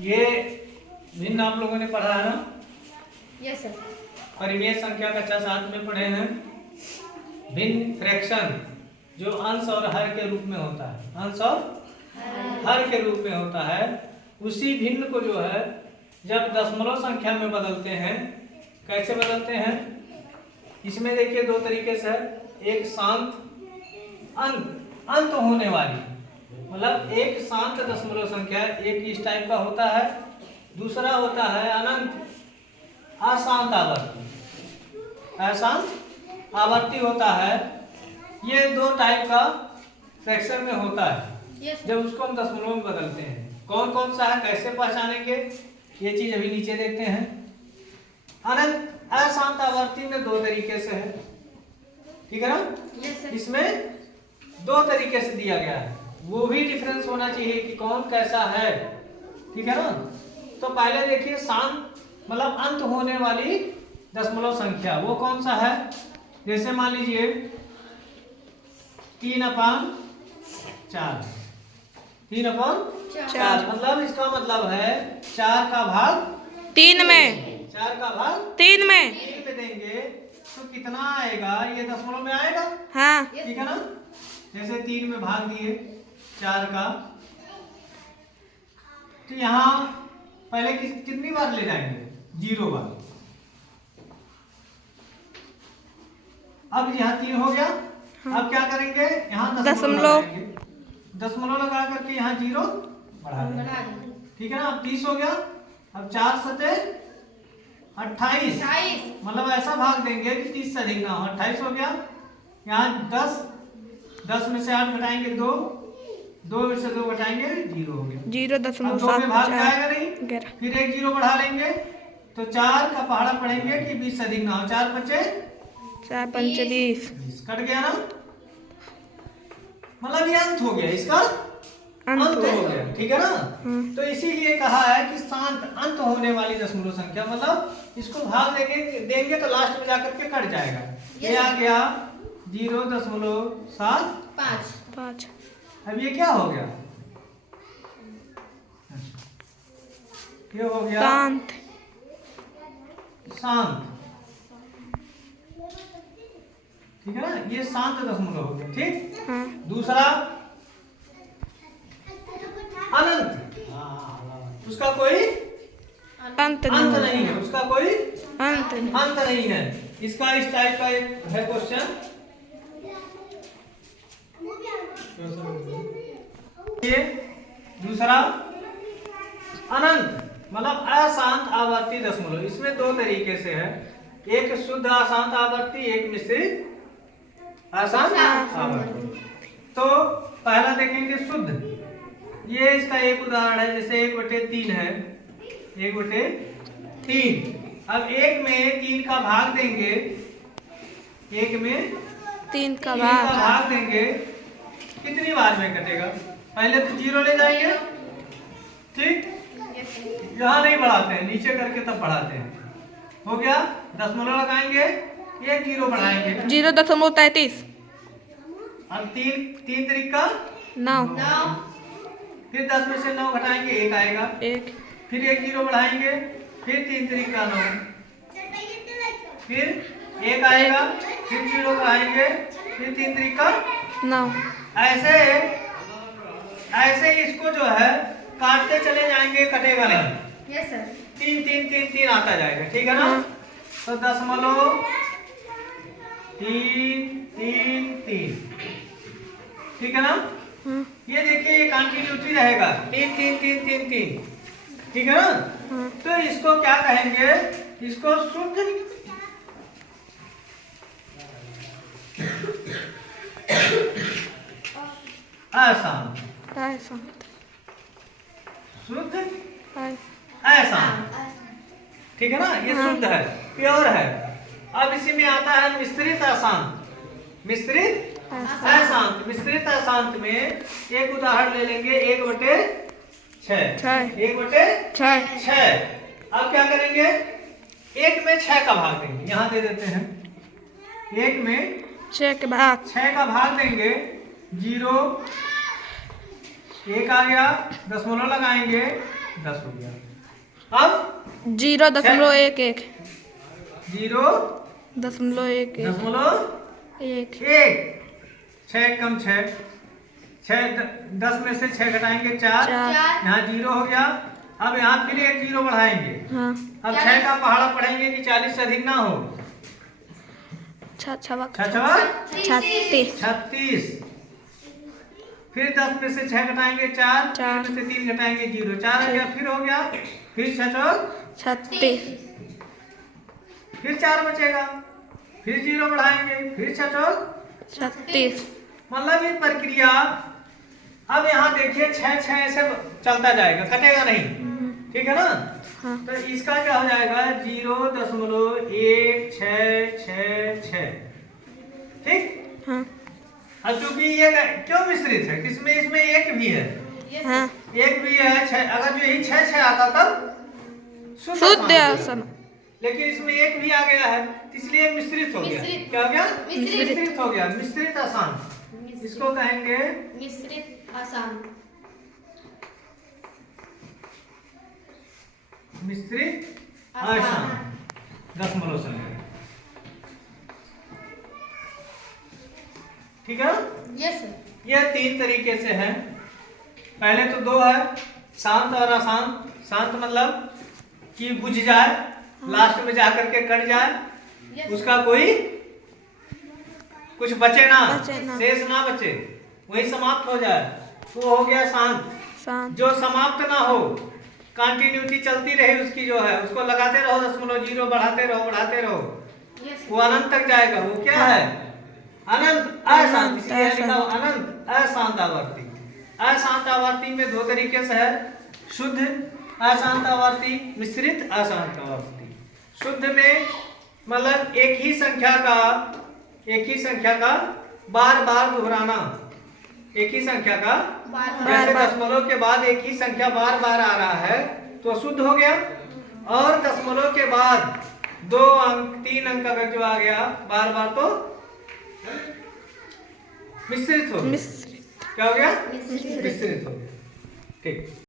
ये भिन्न आप लोगों ने पढ़ा है ना? Yes sir. परिमेय संख्या कक्षा 7 में पढ़े हैं। भिन्न फ्रैक्शन जो अंश और हर के रूप में होता है, अंश और हर के रूप में होता है, उसी भिन्न को जो है जब दशमलव संख्या में बदलते हैं, कैसे बदलते हैं? इसमें देखिए दो तरीके से है। एक शांत अंत होने वाली, मतलब एक शांत दशमलव संख्या, एक इस टाइप का होता है, दूसरा होता है अनंत अशांत आवर्ती। अशांत आवर्ती होता है। ये दो टाइप का फ्रैक्शन में होता है जब उसको हम दशमलव में बदलते हैं। कौन कौन सा है, कैसे पहचानेंगे, ये चीज अभी नीचे देखते हैं। अनंत अशांत आवर्ती में दो तरीके से है, ठीक है ना? इसमें दो तरीके से दिया गया है, वो भी डिफरेंस होना चाहिए कि कौन कैसा है, ठीक है ना? तो पहले देखिए शांत मतलब अंत होने वाली दशमलव संख्या, वो कौन सा है? जैसे मान लीजिए 3/4, 3/4 मतलब इसका मतलब है 4 का भाग 3 में, 4 का भाग 3 में 3 में देंगे तो कितना आएगा? ये दशमलव में आएगा, हाँ। ठीक है ना? जैसे 3 में भाग दिए 4 का, तो यहाँ पहले कितनी बार ले जाएंगे? 0 बार। अब यहाँ 3 हो गया, अब क्या करेंगे? यहाँ दशमलव दशमलव लगा करके यहाँ 0 बढ़ा देंगे, ठीक है ना? अब 30 हो गया। अब 4 सते 28, मतलब ऐसा भाग देंगे कि 30 से अधिक ना हो। 28 हो गया। यहाँ 10 में से 8 घटाएंगे 2, 2 में से 2 घटाएंगे 0 हो गया। 0.7 में भाग जाएगा नहीं, फिर एक 0 बढ़ा लेंगे तो 4 का पहाड़ा पढ़ेंगे कि 20 से अधिक ना हो। 4 × 5 = 20 कट गया ना, मतलब ये अंत हो गया, इसका अंत हो गया, ठीक है ना? तो इसीलिए कहा है कि शांत अंत होने वाली दशमलव संख्या, मतलब इसको भाग देंगे तो लास्ट में जाकर के कट जाएगा। ये आ गया 0.75। अब ये क्या हो गया? ये हो गया शांत, ठीक है ना? ये शांत दशमलव हो गया, ठीक? हाँ। दूसरा अनंत, उसका कोई अंत नहीं है, उसका कोई अंत नहीं है। इसका इस टाइप का एक है क्वेश्चन। ये दूसरा अनंत मतलब अशांत आवर्ती दशमलव। इसमें दो तरीके से है, एक शुद्ध अशांत आवर्ती, एक मिश्रित अशांत आवर्ती। तो पहला देखेंगे शुद्ध। ये इसका एक उदाहरण है, जैसे 1/3 है, 1/3। अब 1 में 3 का भाग देंगे, 1 में 3 का 3 का भाग भाग देंगे, कितनी बार में कटेगा? पहले तो 0 ले जाएंगे, ठीक? यहाँ नहीं बढ़ाते हैं, नीचे करके तब बढ़ाते हैं। हो गया, दशमलव लगाएंगे, एक 0 बढ़ाएंगे, 0.33 अब 3 तरीका 9 फिर 10 में से 9 घटाएंगे 1 आएगा, 1 फिर एक 0 बढ़ाएंगे, फिर 3 तरीका 9, फिर 1 आएगा, फिर 0 बढ़ाएंगे, फिर 3 तरीका 9। ऐसे इसको जो है काटते चले जाएंगे, कटेगा नहीं। Yes sir. 3 3 3 3 आता जाएगा, ठीक है ना? तो दशमलव 3 3 3, ठीक है ना? ये देखिए ये कंटिन्यूटी रहेगा, 3 3 3 3 3, ठीक है ना? तो इसको क्या कहेंगे? इसको शुद्ध अशांत, शुद्ध अशांत, ठीक है ना? ये शुद्ध है, प्योर है। अब इसी में आता है मिश्रित अशांत। मिश्रित अशांत, मिश्रित अशांत में एक उदाहरण ले लेंगे, 1/6, 1/6। अब क्या करेंगे? 1 में 6 का भाग देंगे, यहाँ दे देते हैं। 1 में 6 के भाग 6 का भाग देंगे, 0 1 आ गया, दशमलव लगाएंगे, 10 हो गया। अब 0.11 0.11 1 6 कम 6 10 में से 6 घटाएंगे 4 यहाँ 0 हो गया। अब यहाँ फिर एक 0 बढ़ाएंगे। हाँ अब 6 का पहाड़ा पढ़ेंगे कि 40 से अधिक ना हो। 36 फिर 10 में से 6 घटाएंगे 4 में से 3 घटाएंगे 0 4 हो गया। फिर हो गया फिर 36 फिर 4 बचेगा फिर 0 बढ़ाएंगे फिर 36 मतलब ये प्रक्रिया। अब यहाँ देखिए 6 6 ऐसे चलता जाएगा, कटेगा नहीं, ठीक है ना। हाँ तो इसका क्या हो जाएगा 0.16666, ठीक। हाँ अब चूंकि ये क्यों मिश्रित है, किसमें इसमें एक भी है, हाँ एक भी है 6। अगर जो यही 6 6 आता तब शुद्ध आसन। लेकिन इसमें एक भी आ गया है इसलिए मिश्रित हो गया। क्या हो गया? मिश्रित हो गया। मिश्रित आसान इसको कहेंगे। मिश्रित आसान। मिश्रित आसान दशमलव संख्या, ठीक है। Yes sir. यह 3 तरीके से है। पहले तो 2 है, शांत और अशांत। शांत मतलब कि बुझ जाए, लास्ट में जाकर के कट जाए, उसका कोई कुछ बचे ना, शेष ना बचे, वही समाप्त हो जाए, तो हो गया शांत। जो समाप्त ना हो, कंटिन्यूटी चलती रहे उसकी, जो है उसको लगाते रहो 0.0 बढ़ाते रहो वो अनंत तक जाएगा। वो क्या है? अनंत अशांत। इसलिए लिखा हो अनंत अशांत आवर्ती। अशांत आवर्ती में 2 तरीके से है, शुद्ध अशांत आवर्ती, मिश्रित अशांत आवर्ती। शुद्ध में मतलब एक ही संख्या का बार बार दोहराना, एक ही संख्या का जैसे दशमलव के बाद एक ही संख्या बार बार आ रहा है तो शुद्ध हो गया। और दशमलव के बाद 2 अंक 3 अंक अगर जो आ गया बार बार तो मिश्रित हो गया। क्या हो गया? मिश्रित हो गया, ठीक।